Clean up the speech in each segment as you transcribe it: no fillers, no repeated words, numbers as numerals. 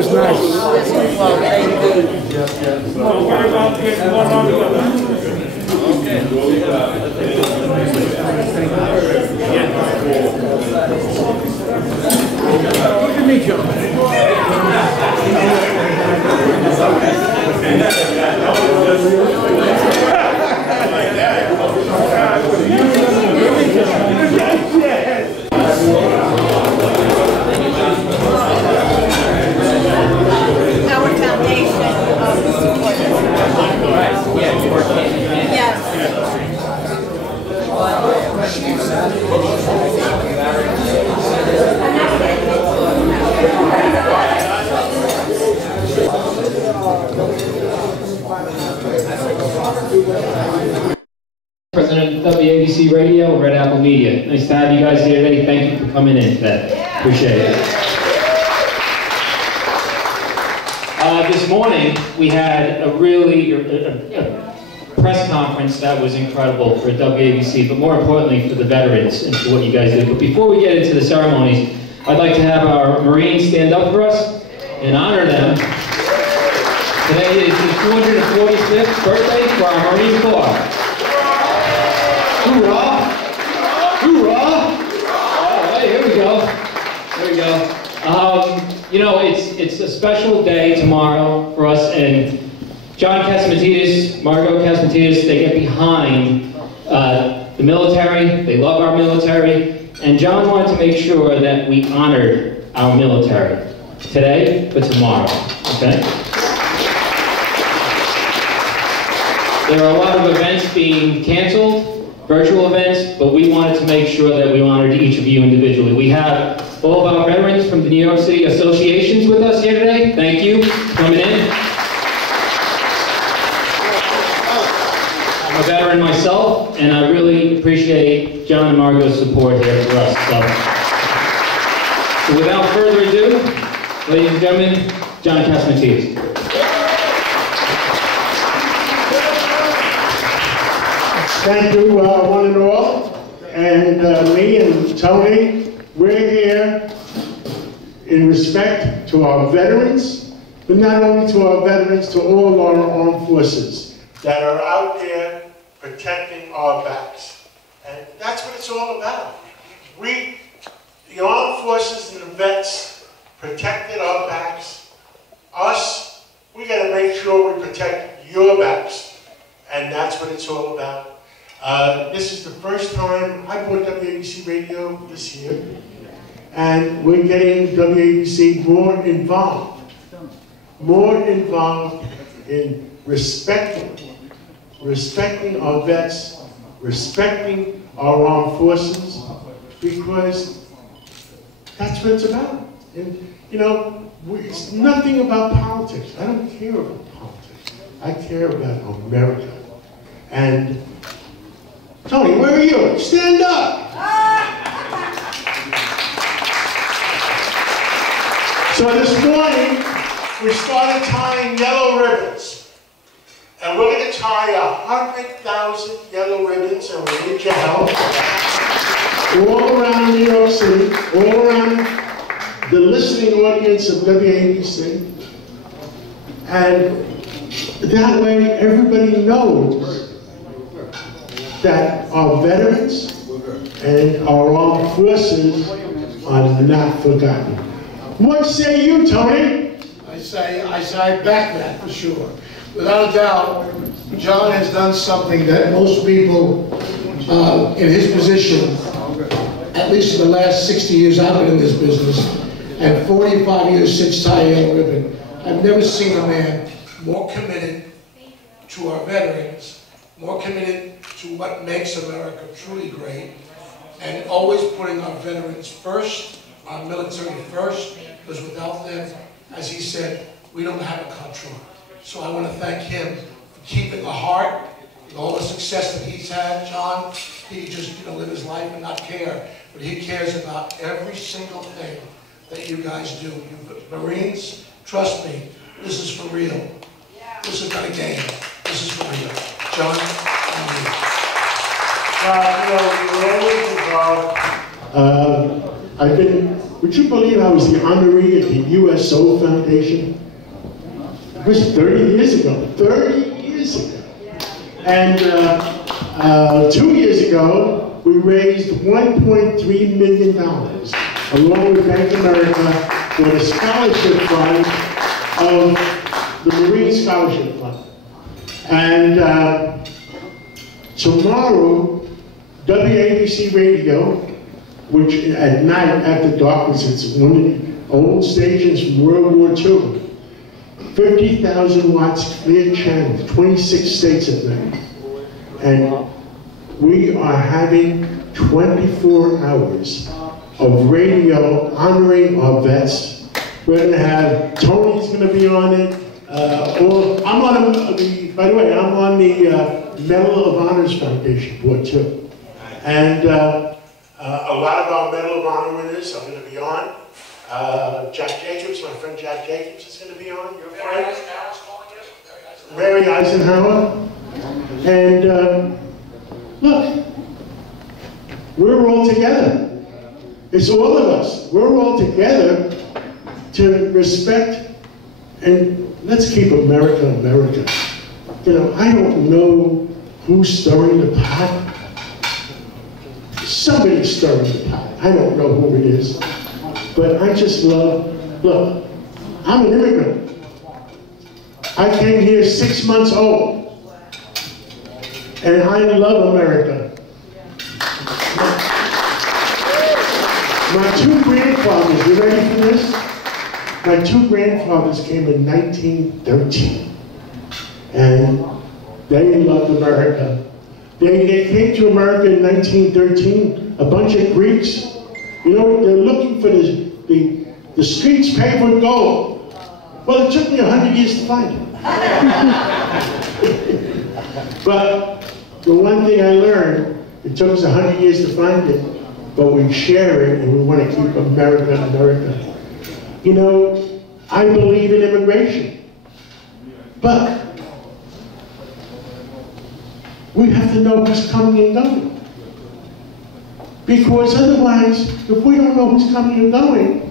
was nice. Look at me, John. Our foundation of the support. Yes. President of WABC Radio, Red Apple Media. Nice to have you guys here today. Thank you for coming in today. Appreciate it. This morning, we had a really press conference that was incredible for WABC, but more importantly for the veterans and for what you guys do. But before we get into the ceremonies, I'd like to have our Marines stand up for us and honor them. Today is the 245th birthday for our Marine Corps. Hoorah! Hoorah! All right, here we go. Here we go. You know, it's a special day tomorrow for us, and John CATSIMATIDISC, MARGOT CATSIMATIDISC, they get behind the military. They love our military, and John wanted to make sure that we honored our military today, but tomorrow. Okay. There are a lot of events being canceled. Virtual events, but we wanted to make sure that we honored each of you individually. We have all of our veterans from the New York City associations with us here today. Thank you for coming in. I'm a veteran myself, and I really appreciate John and Margot's support here for us. So without further ado, ladies and gentlemen, John CATSIMATIDISC. Thank you, one and all. And me and Tony, we're here in respect to our veterans, but not only to our veterans, to all our armed forces that are out there protecting our backs. And that's what it's all about. We, the armed forces and the vets, protected our backs. Us, we got to make sure we protect your backs. And that's what it's all about. This is the first time I bought WABC Radio this year, and we're getting WABC more involved in respecting our vets, respecting our armed forces, because that's what it's about. And you know, it's nothing about politics. I don't care about politics. I care about America. And Tony, where are you? Stand up! So this morning, we started tying yellow ribbons. And we're going to tie 100,000 yellow ribbons, and we need your help. All around New York City, all around the listening audience of WABC. And that way, everybody knows that our veterans and our armed forces are not forgotten. What say you, Tony? I say back that for sure. Without a doubt, John has done something that most people in his position, at least in the last 60 years I've been in this business, and 45 years since tying yellow ribbon, I've never seen a man more committed to our veterans, more committed to what makes America truly great, and always putting our veterans first, our military first, because without them, as he said, we don't have a country. So I want to thank him for keeping the heart, with all the success that he's had. John, he could just live his life and not care, but he cares about every single thing that you guys do. You Marines, trust me, this is for real. This is not a game. This is for real. John, you're always involved. I've been Would you believe I was the honoree at the USO Foundation? It was 30 years ago. 30 years ago. And 2 years ago, we raised $1.3 million along with Bank of America for the scholarship fund of the Marine Scholarship Fund. And tomorrow, WABC Radio, which at night after darkness, it's one of the old stations from World War II, 50,000 watts clear channel, 26 states at night. And we are having 24 hours of radio honoring our vets. We're going to have, Tony's going to be on it. I'm on by the way, I'm on the Medal of Honors Foundation board too. And a lot of our Medal of Honor winners are going to be on. Jack Jacobs, my friend Jack Jacobs is going to be on. Your friend? Mary Eisenhower. And look, we're all together. It's all of us. We're all together to respect and let's keep America, America. You know, I don't know who's stirring the pot. Somebody's stirring the pot. I don't know who it is. But I just love, look, I'm an immigrant. I came here 6 months old. And I love America. My two grandfathers, you ready for this? My two grandfathers came in 1913. And they loved America. They came to America in 1913, a bunch of Greeks. You know, they're looking for the streets paved with gold. Well, it took me 100 years to find it. But the one thing I learned, it took us 100 years to find it, but we share it and we want to keep America, America. You know, I believe in immigration, but we have to know who's coming and going. Because otherwise, if we don't know who's coming and going,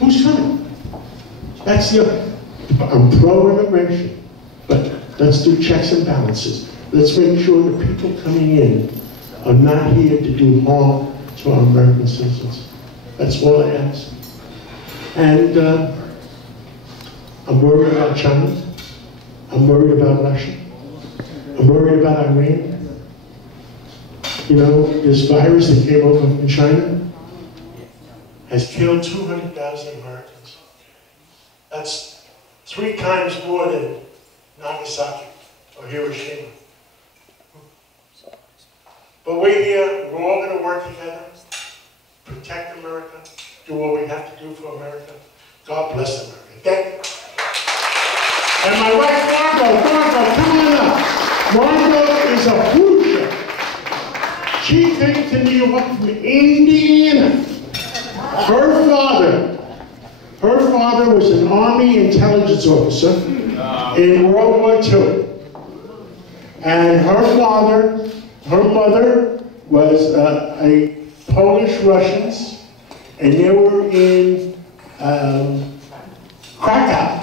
who's coming? That's I'm pro-immigration, but let's do checks and balances. Let's make sure the people coming in are not here to do harm to our American citizens. That's all I ask. And I'm worried about China. I'm worried about Russia. I'm worried about Iran. You know, this virus that came over from China has killed 200,000 Americans. That's 3 times more than Nagasaki or Hiroshima. But we're here, we're all going to work together, protect America, do what we have to do for America. God bless America. Thank you. And my wife, Margot, come on up. Margot is a Hoosier. She came to New York from Indiana. Her father was an Army intelligence officer in World War II. And her mother was a Polish Russians, and they were in Krakow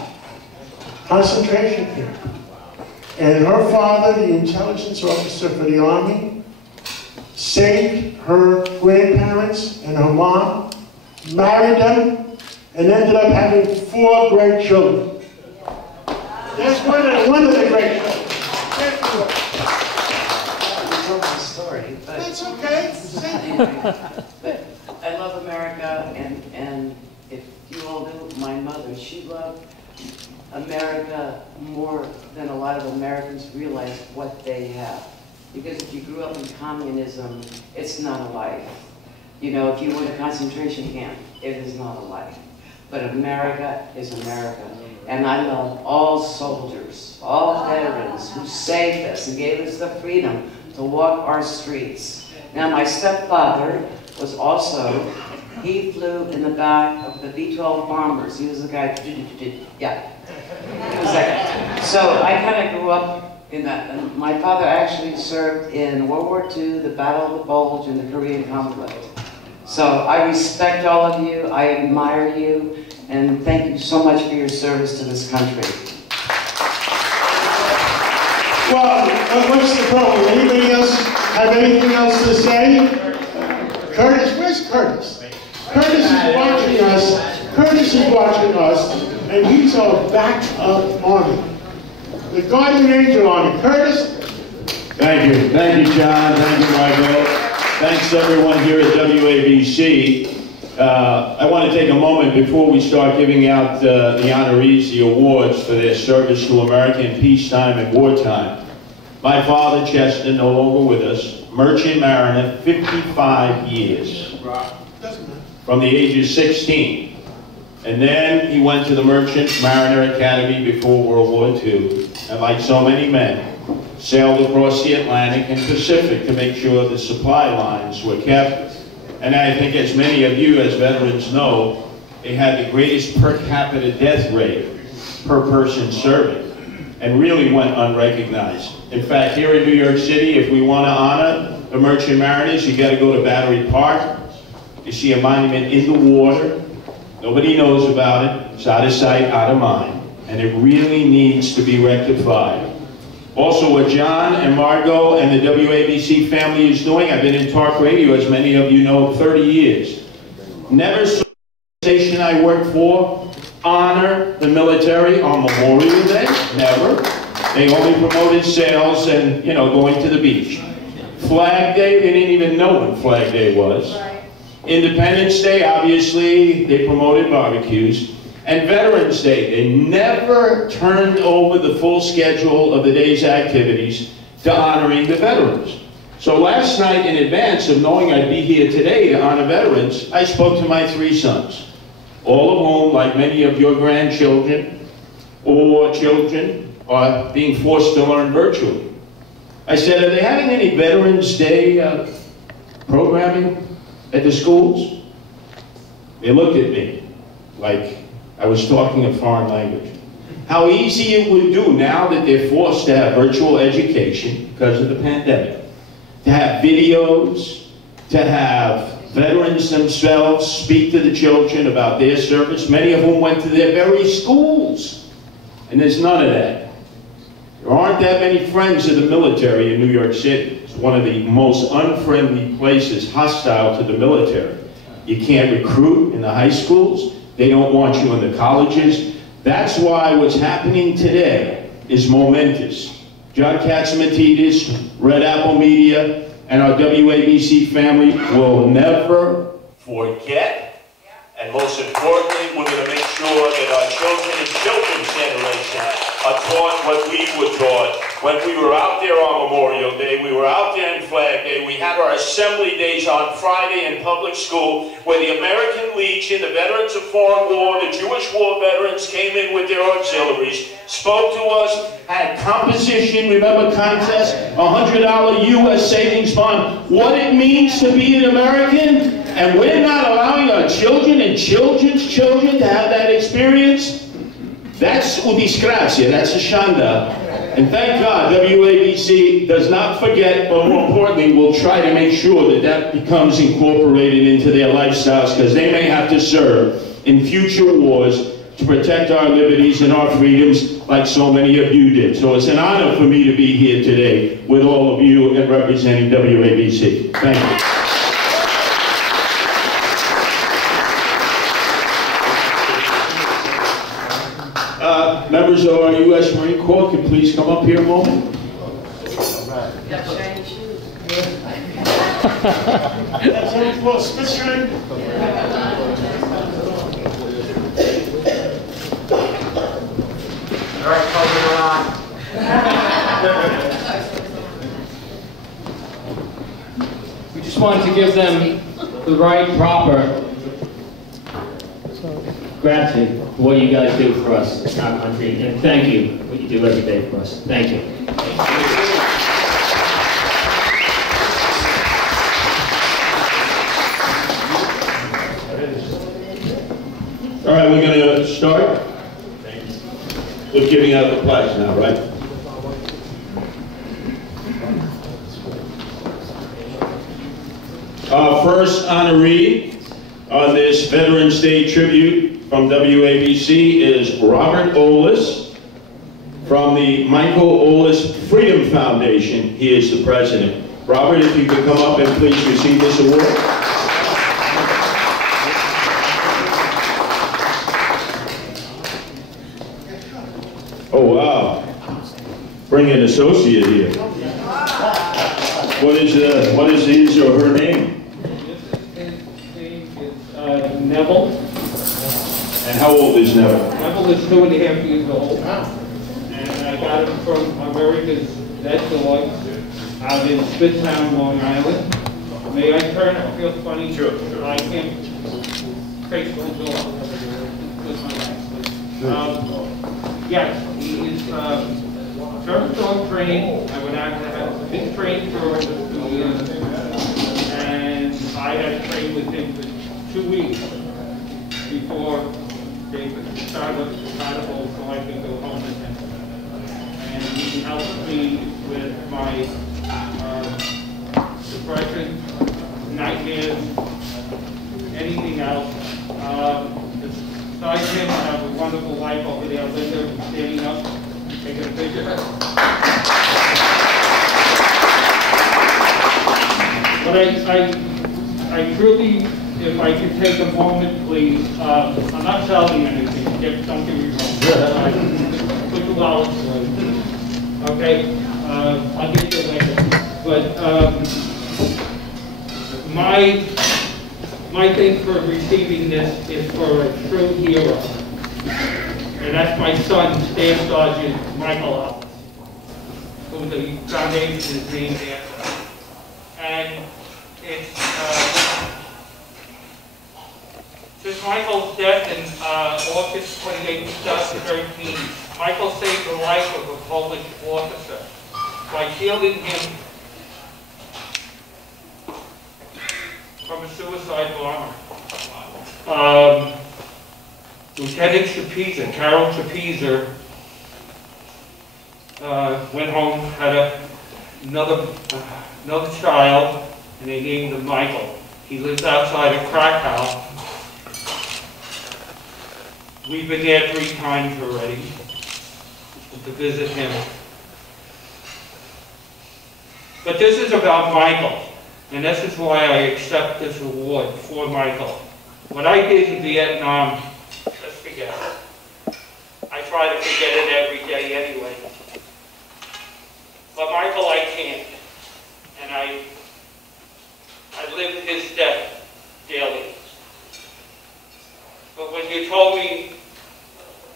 concentration camp. And her father, the intelligence officer for the Army, saved her grandparents and her mom, married them, and ended up having 4 great children. That's one of the great children. Story, but that's okay. but I love America, and if you all knew my mother, she loved America more than a lot of Americans realize what they have. Because if you grew up in communism, it's not a life. You know, if you went to a concentration camp, it is not a life. But America is America. And I love all soldiers, all veterans who saved us and gave us the freedom to walk our streets. Now, my stepfather was also, he flew in the back of the B-12 bombers. He was the guy, yeah. He was that guy. So I kind of grew up in that. And my father actually served in World War II, the Battle of the Bulge, and the Korean conflict. So I respect all of you, I admire you, and thank you so much for your service to this country. Well, what's the problem? Anybody else have anything else to say? Curtis, where's Curtis? Curtis is watching us. Curtis is watching us, and he's our backup army. The Guardian Angel Army. Curtis? Thank you, John. Thank you, Margot. Thanks everyone here at WABC. I want to take a moment before we start giving out the honorees, the awards for their service to America in peacetime and wartime. My father, Chester, no longer with us, merchant mariner, 55 years, from the age of 16. And then he went to the Merchant Mariner Academy before World War II, and like so many men, sailed across the Atlantic and Pacific to make sure the supply lines were kept. And I think as many of you as veterans know, they had the greatest per capita death rate per person serving, and really went unrecognized. In fact, here in New York City, if we want to honor the Merchant Mariners, you got to go to Battery Park. You see a monument in the water. Nobody knows about it. It's out of sight, out of mind. And it really needs to be rectified. Also, what John and Margot and the WABC family is doing, I've been in talk radio, as many of you know, 30 years. Never saw the station I worked for honor the military on Memorial Day, never. They only promoted sales and, you know, going to the beach. Flag Day, they didn't even know when Flag Day was. Independence Day, obviously, they promoted barbecues. And Veterans Day, they never turned over the full schedule of the day's activities to honoring the veterans. So last night, in advance of knowing I'd be here today to honor veterans, I spoke to my 3 sons, all of whom, like many of your grandchildren or children, are being forced to learn virtually. I said, are they having any Veterans Day programming at the schools? They looked at me like I was talking a foreign language. How easy it would do now that they're forced to have virtual education because of the pandemic, to have videos, to have veterans themselves speak to the children about their service, many of whom went to their very schools. And there's none of that. There aren't that many friends of the military in New York City. It's one of the most unfriendly places, hostile to the military. You can't recruit in the high schools. They don't want you in the colleges. That's why what's happening today is momentous. John CATSIMATIDISC, Red Apple Media, and our WABC family will never forget. And most importantly, we're going to make sure that our children and children's generation are taught what we were taught when we were out there on Memorial Day, we were out there in Flag Day, we had our assembly days on Friday in public school, where the American Legion, the Veterans of Foreign War, the Jewish war veterans came in with their auxiliaries, spoke to us, had composition, remember contest, $100 U.S. savings bond, what it means to be an American, and we're not allowing our children and children's children to have that experience. That's una disgracia, that's a shanda. And thank God WABC does not forget, but more importantly, will try to make sure that that becomes incorporated into their lifestyles, because they may have to serve in future wars to protect our liberties and our freedoms like so many of you did. So it's an honor for me to be here today with all of you and representing WABC. Thank you. Members of our U.S. Marine Corps, can please come up here a moment. Got shiny shoes. That's what we call Fitzgerald. All right, close it on. We just wanted to give them the right, proper gratitude for what you guys do for us in our country, and thank you for what you do every day for us. Thank you. All right, we're going to start with giving out the prize now, right? Our first honoree on this Veterans Day tribute from WABC is Robert Olis from the Michael Olis Freedom Foundation. He is the president. Robert, if you could come up and please receive this award. Oh, wow. Bring an associate here. What is his or her name? His name is Neville. And how old is Neville? Neville is 2.5 years old. And I got him from America's Vet Dog out in Spitztown, Long Island. May I turn? I feel funny. Sure. I can't trace my dog. Yes, he is service dog trained. I would have been trained for over 2 years. And I had trained with him for 2 weeks before they started the carnival so I could go home with him. And he helped me with my depression, nightmares, anything else. Besides him, I have a wonderful wife over there, Linda, standing up, taking a picture. But I truly, if I could take a moment, please, I'm not selling anything, don't get me wrong. Put the dollars away. Okay, I'll get you later. But my thing for receiving this is for a true hero. And that's my son, Staff Sergeant Michael Ellis, who the foundation is named after. And it's, since Michael's death in August 28, 2013, Michael saved the life of a Polish officer by shielding him from a suicide bomber. Lieutenant Shapiza, Carol Shapiza, went home, had another child, and they named him Michael. He lives outside of Krakow. We've been there 3 times already to visit him. But this is about Michael, and this is why I accept this award for Michael. What I did in Vietnam, just forget it. I try to forget it every day anyway. But Michael, I can't. And I live his death daily. But when you told me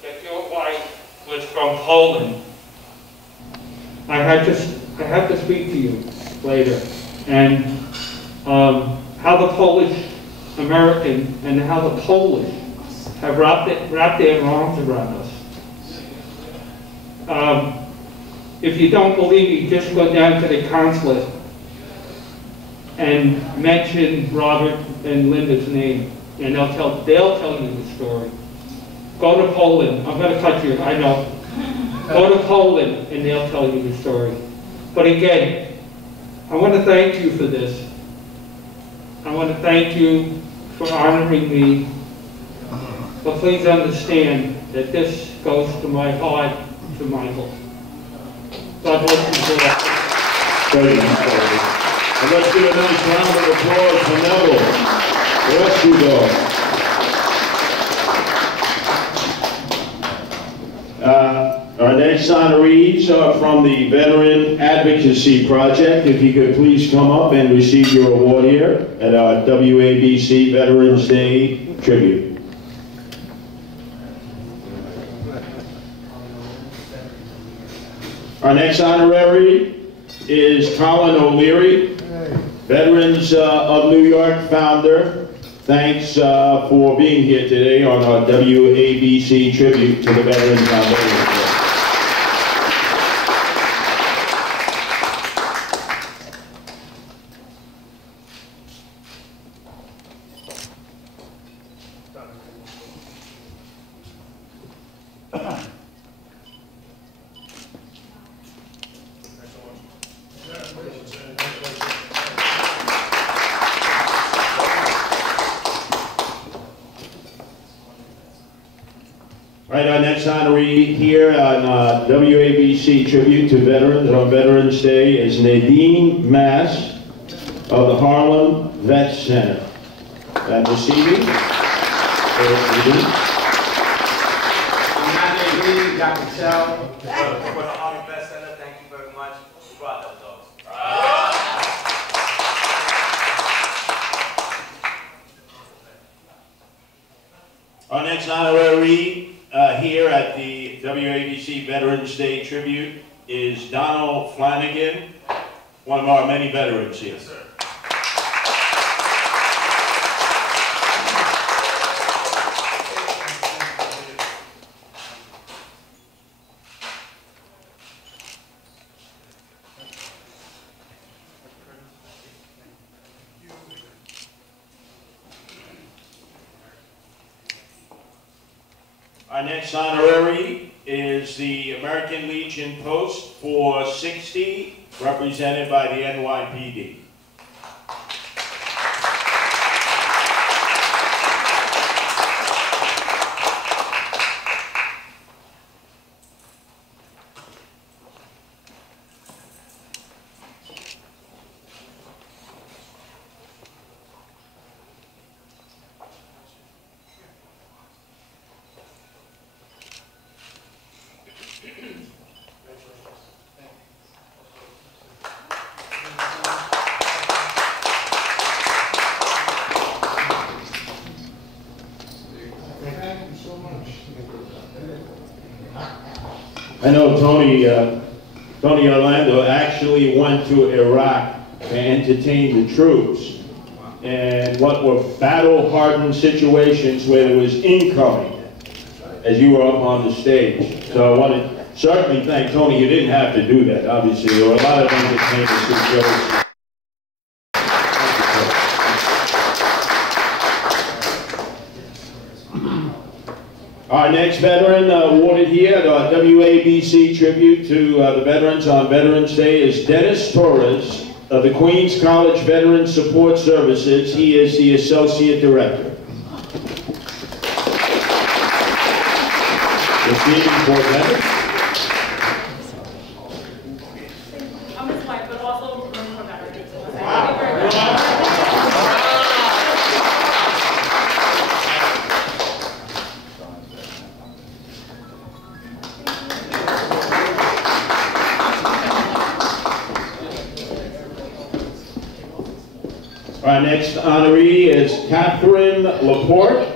that your wife was from Poland, I had to speak to you later. And how the Polish American and how the Polish have wrapped their arms around us. If you don't believe me, just go down to the consulate and mention Robert and Linda's name, and they'll tell you the story. Go to Poland. I'm going to cut you. I know. Go to Poland, and they'll tell you the story. But again, I want to thank you for this. I want to thank you for honoring me. But please understand that this goes to my heart, to Michael. God bless you for that. Thank you. And let's give a nice round of applause for Neville, the rescue dog. Our next honorees are from the Veteran Advocacy Project. If you could please come up and receive your award here at our WABC Veterans Day tribute. Our next honorary is Colin O'Leary, Veterans of New York founder. Thanks for being here today on our WABC tribute to the Veterans Foundation. next honoree here on WABC Tribute to Veterans on Veterans Day is Nadine Mass of the Harlem Vet Center. And receiving. Dr. Chow, for the Harlem Vet Center, thank you very much. We brought those dogs. Our next honoree here at the WABC Veterans Day Tribute is Donald Flanagan, one of our many veterans here. Yes, sir. Our next honorary is the American Legion Post 460, represented by the NYPD. I know Tony Orlando actually went to Iraq to entertain the troops, and what were battle-hardened situations where there was incoming as you were up on the stage. So I want to certainly thank Tony. You didn't have to do that, obviously. There were a lot of entertainment situations. Our next veteran awarded here at our WABC tribute to the veterans on Veterans Day is Dennis Torres of the Queens College Veteran Support Services. He is the Associate Director. Receiving for Dennis. I'm his wife, but also for veterans. Our next honoree is Catherine Laporte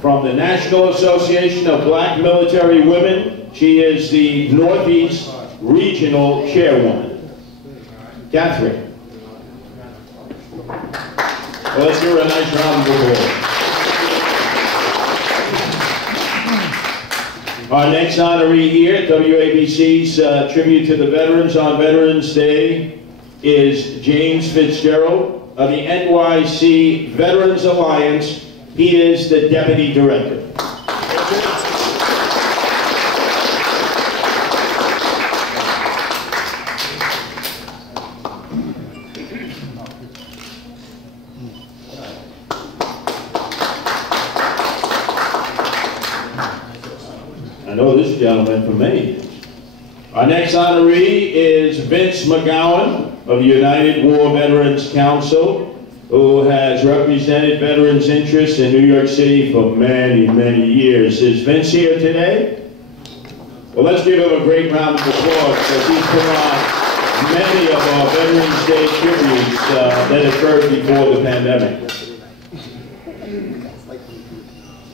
from the National Association of Black Military Women. She is the Northeast Regional Chairwoman. Catherine. Well, let's give her a nice round of applause. Our next honoree here at WABC's Tribute to the Veterans on Veterans Day is James Fitzgerald of the NYC Veterans Alliance. He is the Deputy Director. I know this gentleman for many years. Our next honoree is Vince McGowan of the United War Veterans Council, who has represented veterans' interests in New York City for many, many years. Is Vince here today? Well, let's give him a great round of applause because he's put on many of our Veterans Day tributes that occurred before the pandemic.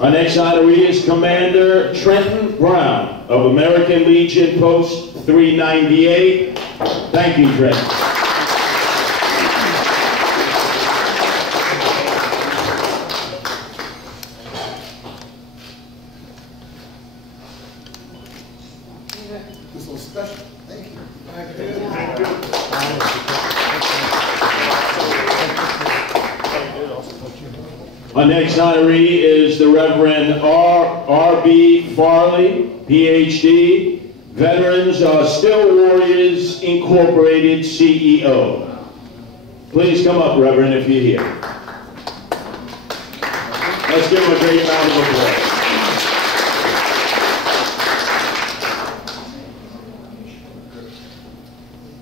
Our next honoree is Commander Trenton Brown of American Legion Post 398. Thank you, Trenton. This little special. Thank you. Thank you. Our next honoree is the Reverend R.B. Farley, Ph.D., Veterans Are Still Warriors Incorporated CEO. Please come up, Reverend, if you're here. Let's give him a great round of applause.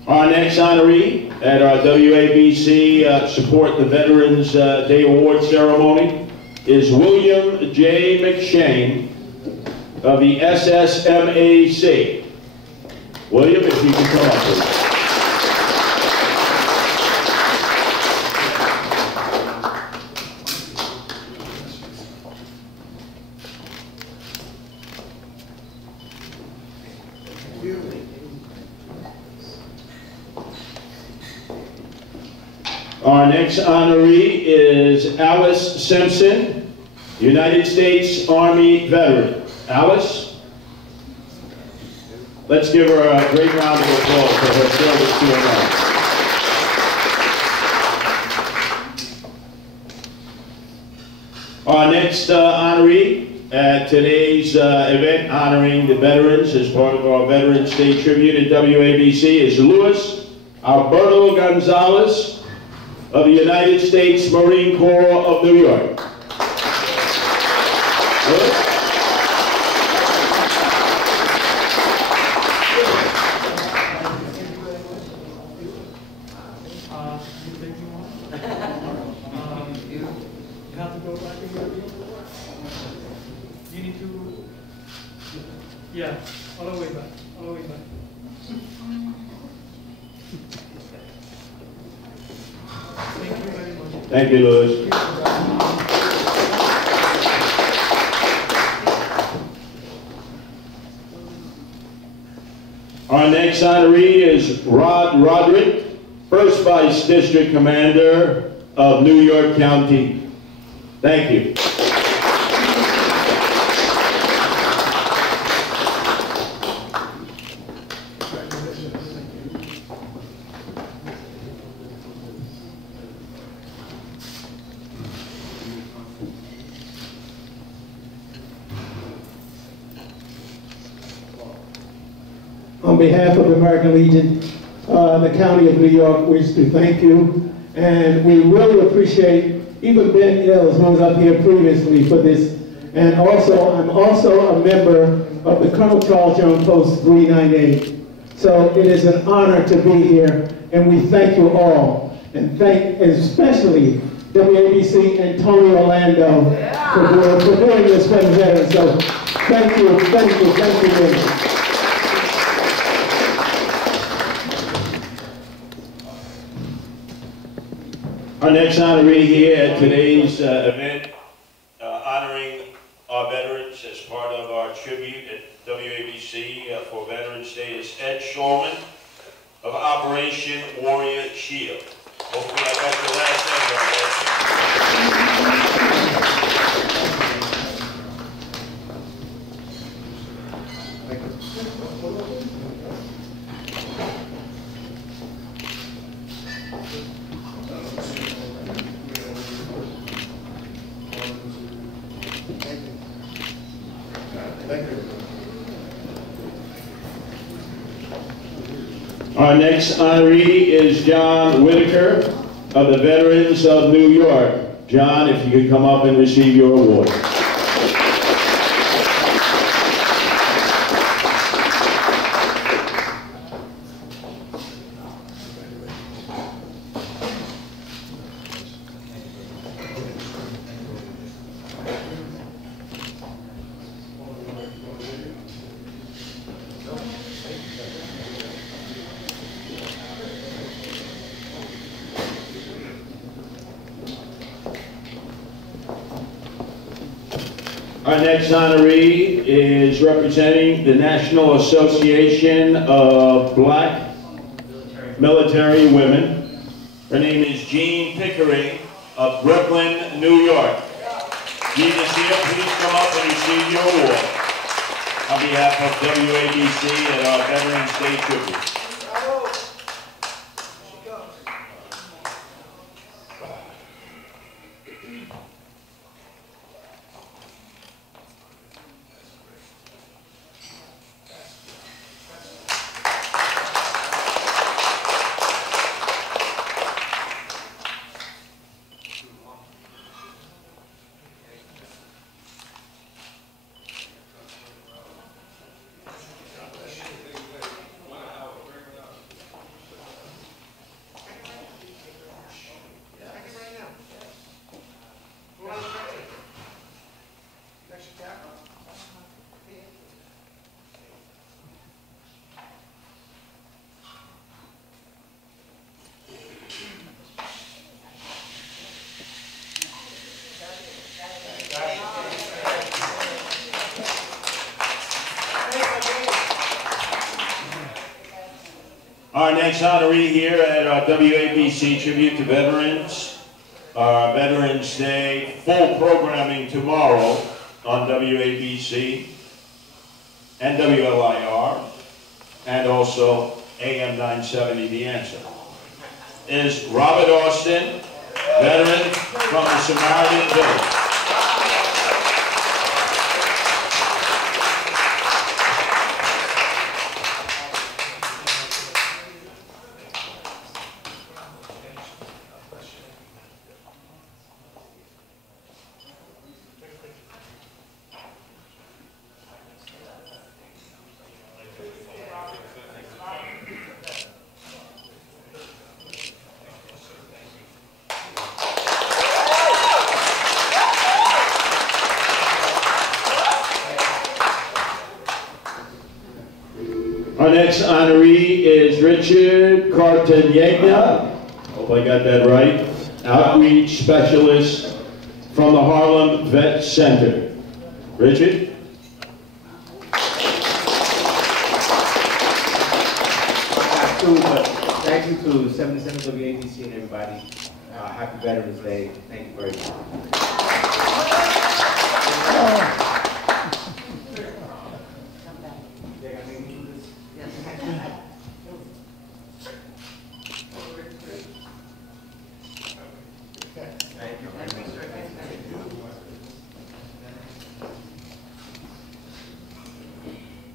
Our next honoree at our WABC Support the Veterans Day Award ceremony is William J. McCain of the SSMAC. William, if you can come up, please. Our next honoree is Alice Simpson, United States Army veteran. Alice, let's give her a great round of applause for her service to America. Our next honoree at today's event honoring the veterans as part of our Veterans Day tribute at WABC is Luis Alberto Gonzalez of the United States Marine Corps of New York. You have to go back in your view. You need to, yeah, all the way back, all the way back. Thank you very much. Thank you, Louis. Our next honoree is Roderick, 1st Vice District Commander of New York County. Thank you. On behalf of the American Legion, the County of New York wishes to thank you, and we really appreciate even Ben Ills, who was up here previously for this, and also I'm also a member of the Colonel Charles Jones Post 398. So it is an honor to be here, and we thank you all, and thank especially WABC and Tony Orlando for doing this for the veterans. So thank you, thank you, thank you very much. Our next honoree here at today's event, honoring our veterans as part of our tribute at WABC for Veterans Day, is Ed Shulman of Operation Warrior Shield. Hopefully I got your last name Our next honoree is John Whitaker of the Veterans of New York. John, if you could come up and receive your award. Our next honoree is representing the National Association of Black Military Women. Her name is Jean Pickering of Brooklyn, New York. Jean is here. Please come up and receive your award on behalf of WABC and our Veterans Day tribute. Our next honoree here at our WABC Tribute to Veterans, our Veterans Day, full programming tomorrow on WABC and WLIR, and also AM 970, The Answer, is Robert Austin, veteran from the Samaritan Village. Our next honoree is Richard Cartagena. Hope I got that right. Outreach Specialist from the Harlem Vet Center. Richard? Thank you to 77 WABC and everybody. Happy Veterans Day. Thank you very much.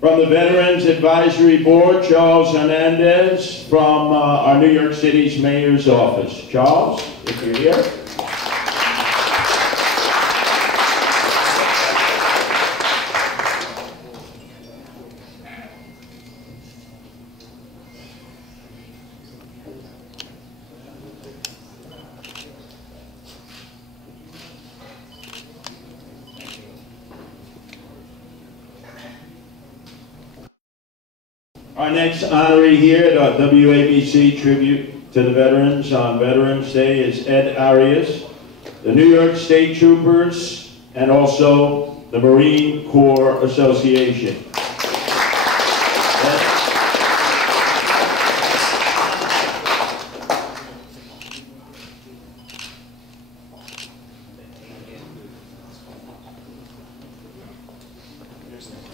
From the Veterans Advisory Board, Charles Hernandez from our New York City's Mayor's Office. Charles, if you're here. Our next honoree here at our WABC Tribute to the Veterans on Veterans Day is Ed Arias, the New York State Troopers, and also the Marine Corps Association.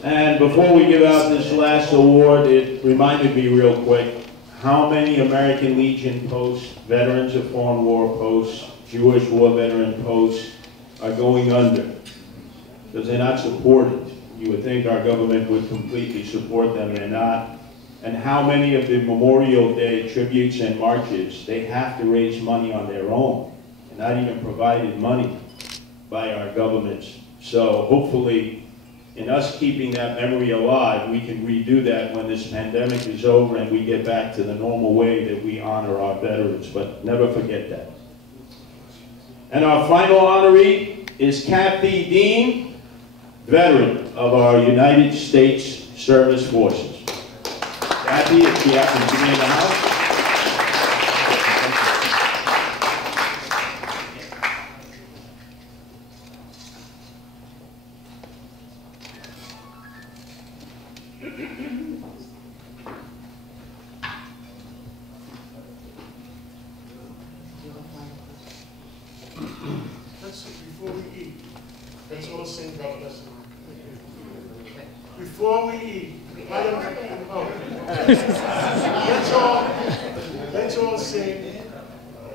And before we give out this last award, it reminded me real quick how many American Legion posts, veterans of foreign war posts, Jewish war veteran posts are going under because they're not supported. You would think our government would completely support them, they're not. And how many of the Memorial Day tributes and marches, they have to raise money on their own, and not even provided money by our governments. So hopefully, in us keeping that memory alive, we can redo that when this pandemic is over and we get back to the normal way that we honor our veterans, but never forget that. And our final honoree is Kathy Dean, veteran of our United States Service Forces. Kathy, if she happens to be in the house. Before we eat, let's all sing God Bless America. Before we eat, let's all sing.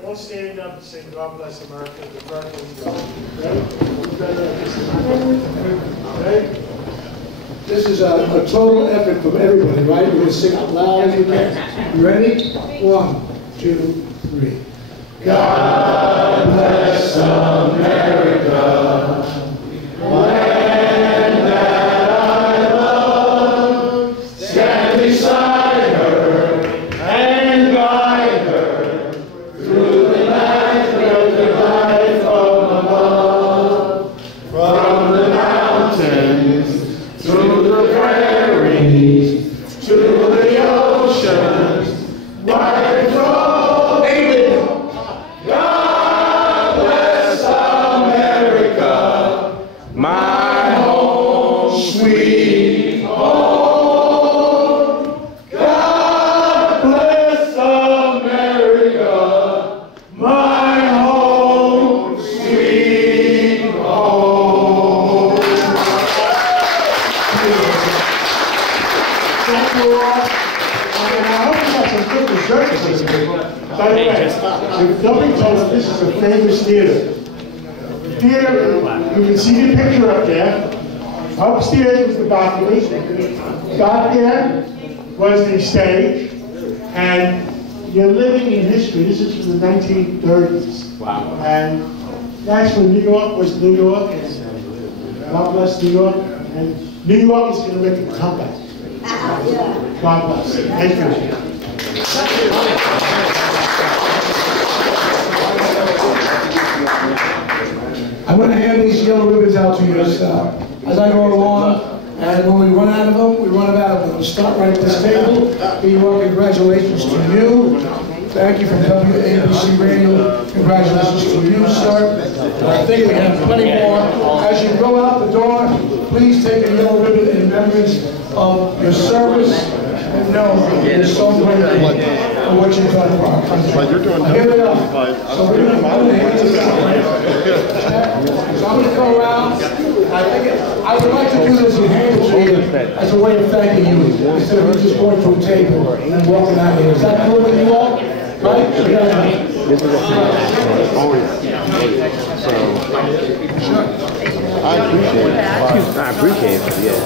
All stand up and sing God Bless America. The right? This is a total effort from everybody, right? We're going to sing out loud as we can. You ready? 1, 2, 3. God bless America, land that I love. Stand beside her and guide her through the night with the light from above. From the mountains, through the prairies, to the oceans, wide and broad. God bless America. And I hope you got some good dessert for this. By the way, if nobody told us, this is a famous theater. Theater, you can see the picture up there. Upstairs was the balcony. Back there was the stage. And you're living in history. This is from the 1930s. Wow. And that's when New York was New York. And God bless New York. And New York is going to make a comeback. God bless. Thank you. I'm going to hand these yellow ribbons out to you as I go along. And when we run out of them, we run out of them. We'll start right at this table. New York, congratulations to you. Thank you from WABC Radio. Congratulations to you, sir. And I think we have plenty more. As you go out the door, please take a yellow ribbon in remembrance of your service. And know you're so grateful for what you've done for our country. Here we go. So we're going to hand this out. So I'm going to go around. I would like to do this in hand as a way of thanking you, instead of just going to a table and walking out of here. Is that cool with you all? Right? This is a Sure. I appreciate it, yeah.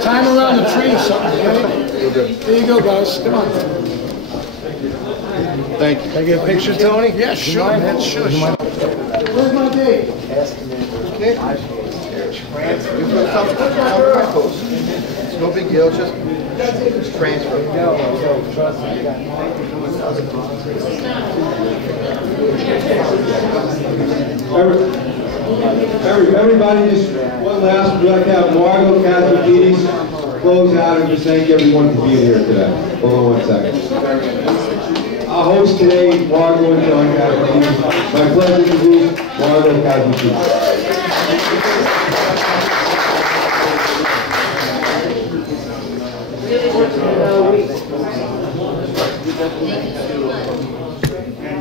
Time around the tree or something, right? There you go, guys. Come on. Thank you. Can I get a picture, Tony? Yeah, sure, man. Sure. Where's my date? Okay. It's no big deal, just transfer. Everybody, just one last, we'd like to have MARGOT, CATSIMATIDISC close out and just thank everyone for being here today. Hold on 1 second. Our host today, MARGOT and John CATSIMATIDISC. My pleasure to introduce MARGOT, CATSIMATIDISC.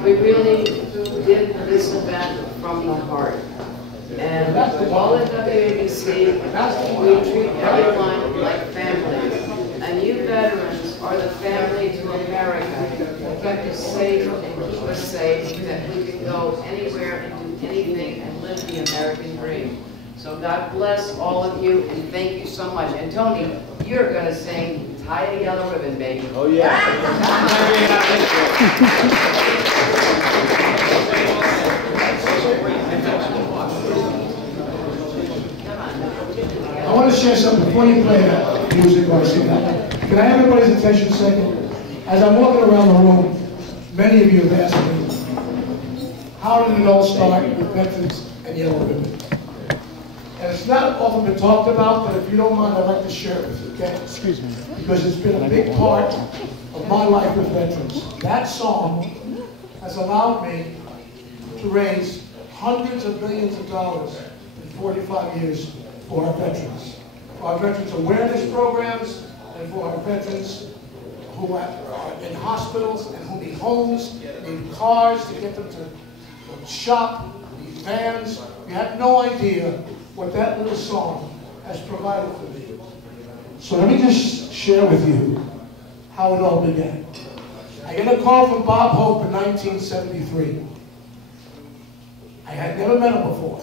We really did this event from the heart. And all at WABC, we treat everyone like family. And you veterans are the family to America. You kept us safe and keep us safe, that we can go anywhere and do anything and live the American dream. So God bless all of you, and thank you so much. And Tony, you're going to sing Tie the Yellow Ribbon, baby. Oh, yeah. I want to share something before you play that music or sing that. Can I have everybody's attention a second? As I'm walking around the room, many of you have asked me, how did it all start with veterans and yellow ribbon? And it's not often been talked about, but if you don't mind, I'd like to share it with you, okay? Excuse me. Because it's been a big part of my life with veterans. That song has allowed me to raise hundreds of millions of dollars in 45 years for our veterans. For our veterans awareness programs, and for our veterans who are in hospitals and who need homes, need cars to get them to shop, need vans. You have no idea what that little song has provided for me. So let me just share with you how it all began. I get a call from Bob Hope in 1973. I had never met him before.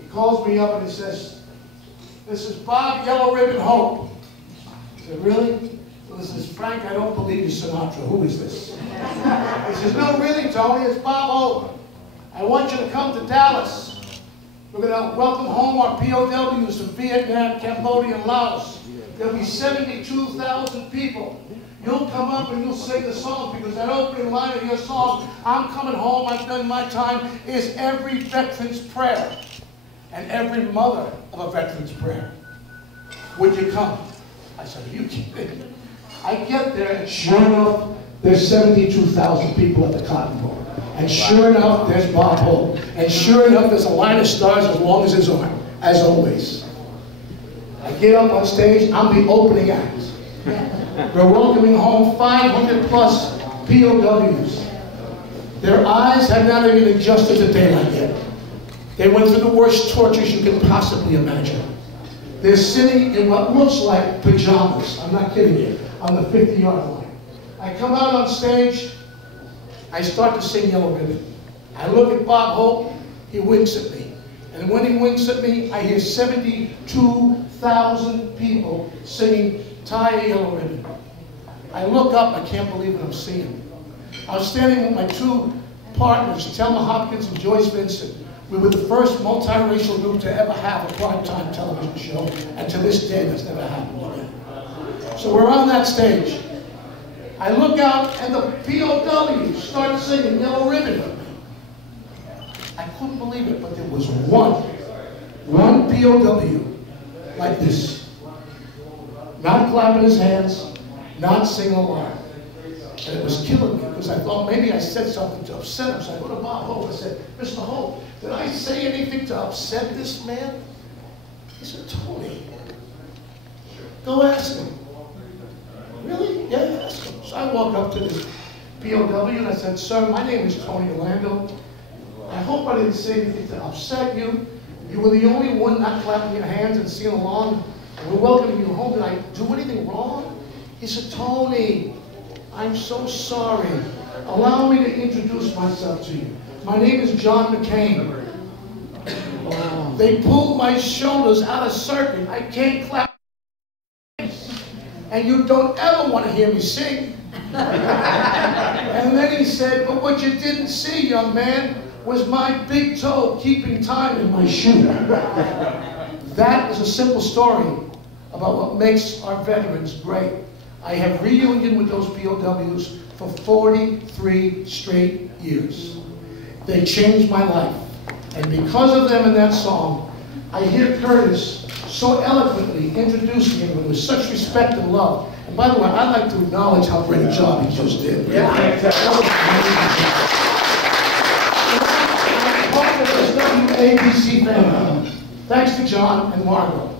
He calls me up and he says, "This is Bob Yellow Ribbon Hope." I said, "Really?" "Well, this is Frank, I don't believe it's Sinatra. Who is this?" He says, "No, really, Tony, it's Bob Hope. I want you to come to Dallas. We're going to welcome home our POWs from Vietnam, Cambodia, and Laos. There'll be 72,000 people. You'll come up and you'll sing the song, because that opening line of your song, 'I'm coming home, I've done my time,' is every veteran's prayer and every mother of a veteran's prayer. Would you come?" I said, "Are you kidding?" I get there, and sure enough, there's 72,000 people at the Cotton Bowl. And sure enough, there's Bob Hope. And sure enough, there's a line of stars as long as his arm, as always. I get up on stage, I'm the opening act. We're welcoming home 500 plus POWs. Their eyes have not even adjusted to daylight yet. They went through the worst tortures you can possibly imagine. They're sitting in what looks like pajamas. I'm not kidding you. On the 50-yard line. I come out on stage, I start to sing Yellow Ribbon. I look at Bob Hope, he winks at me. And when he winks at me, I hear 72,000 people singing Tie a Yellow Ribbon. I look up, I can't believe what I'm seeing. I was standing with my two partners, Thelma Hopkins and Joyce Vincent. We were the first multiracial group to ever have a primetime television show, and to this day that's never happened again. So we're on that stage. I look out and the POWs start singing Yellow Ribbon with me. I couldn't believe it, but there was one POW like this. Not clapping his hands, not singing along. And it was killing me because I thought maybe I said something to upset him. So I go to Bob Hope and I said, Mr. Hope, did I say anything to upset this man? He said, Tony, go ask him. Really? Yeah, ask him. So I walked up to this POW and I said, sir, my name is Tony Orlando. I hope I didn't say anything to upset you. You were the only one not clapping your hands and singing along. And we're welcoming you home. Did I do anything wrong? He said, Tony, I'm so sorry. Allow me to introduce myself to you. My name is John McCain. They pulled my shoulders out of circuit. I can't clap. And you don't ever want to hear me sing. And then he said, but what you didn't see, young man, was my big toe keeping time in my shoe. That is a simple story about what makes our veterans great. I have reunion with those POWs for 43 straight years. They changed my life. And because of them in that song, I hear Curtis so eloquently introducing him with such respect and love. And by the way, I'd like to acknowledge how great a job he just did. Yeah. I'm part of this WABC family, thanks to John and Margot.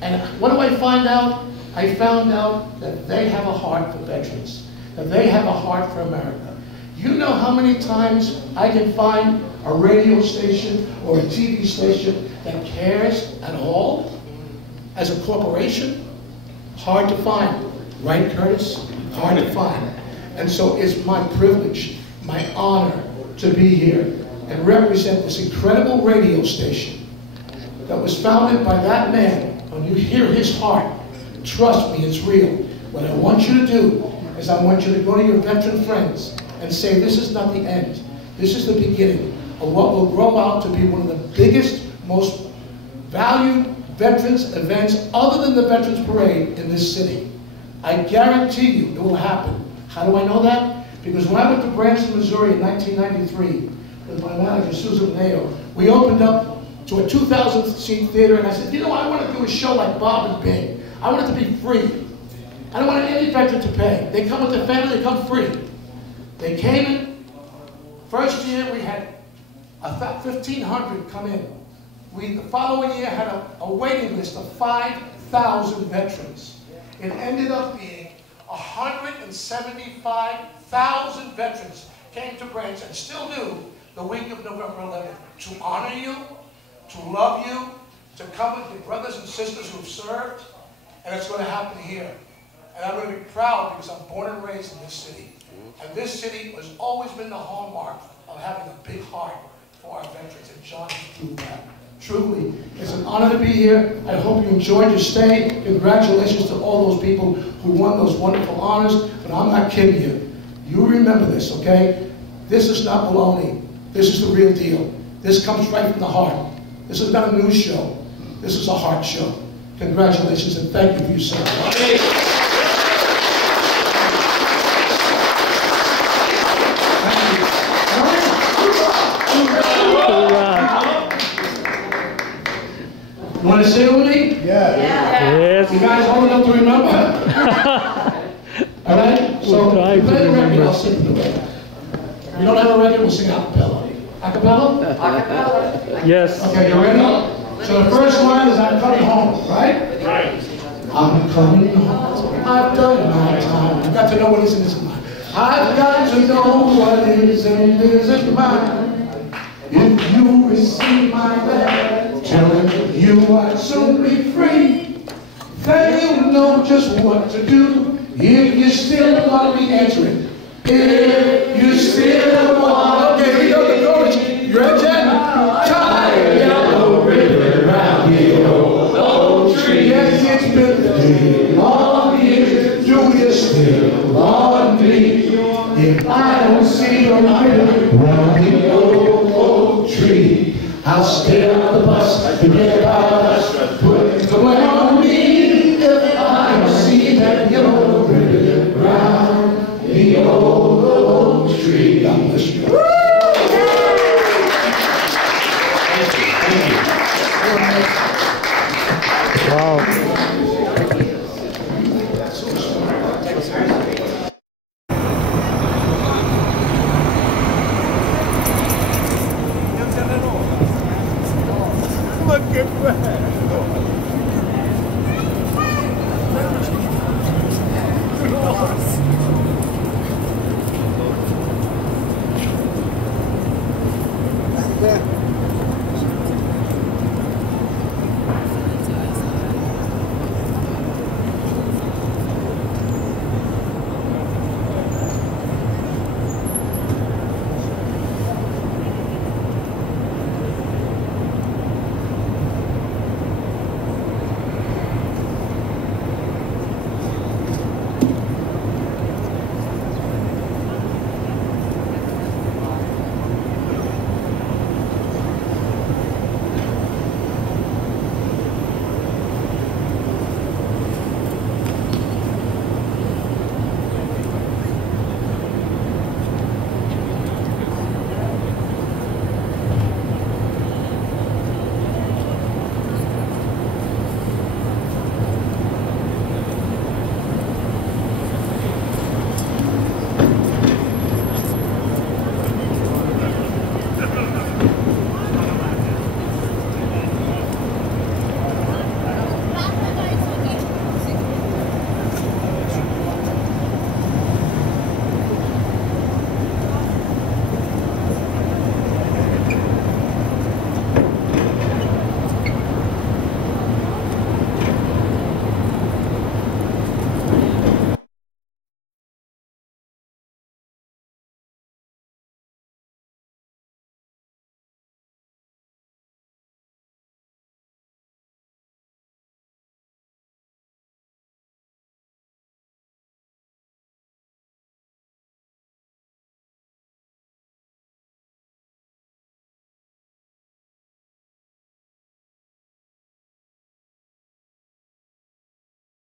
And what do I find out? I found out that they have a heart for veterans, that they have a heart for America. You know how many times I can find a radio station or a TV station that cares at all as a corporation? Hard to find. Right, Curtis? Hard to find. And so it's my privilege, my honor to be here and represent this incredible radio station that was founded by that man. When you hear his heart, trust me, it's real. What I want you to do is I want you to go to your veteran friends and say, this is not the end. This is the beginning of what will grow out to be one of the biggest, most valued veterans events other than the Veterans Parade in this city. I guarantee you it will happen. How do I know that? Because when I went to Branson, Missouri in 1993 with my manager, Susan Mayo, we opened up to a 2,000-seat theater, and I said, you know, I want to do a show like Bob and Bing. I want it to be free. I don't want any veteran to pay. They come with their family, they come free. They came in. First year we had about 1,500 come in. The following year had a waiting list of 5,000 veterans. It ended up being 175,000 veterans came to Branson and still do the week of November 11th to honor you, to love you, to come with your brothers and sisters who have served, and it's going to happen here. And I'm going to be proud because I'm born and raised in this city. And this city has always been the hallmark of having a big heart for our veterans, and John has proved that. Truly, it's an honor to be here. I hope you enjoyed your stay. Congratulations to all those people who won those wonderful honors, but I'm not kidding you. You remember this, okay? This is not baloney. This is the real deal. This comes right from the heart. This is not a news show. This is a heart show. Congratulations and thank you for your service. You want to sing with me? Yeah. Yes. You guys old enough to remember? All right? So, play the record. I'll sing the record. You don't have a record, we'll sing a cappella. A cappella? Acapella. Yes. Okay, you ready? So the first line is I'm coming home, right? Right. I'm coming home. I've done my time. I've got to know what is in this mind. I've got to know what is in this mind. If you receive my letter, telling you I'd soon be free, then you know just what to do. If you still want me, answer it. If you still want, okay, here we go, the chorus. You ready, Jen? Tie yellow ribbon around the old tree. Yes, it's been long years. Do you still want me? If I don't see your ribbon around the old tree, I'll stay on the bus, forget about us, put the blame on me. If I don't see that yellow ribbon around the old tree. God bless you.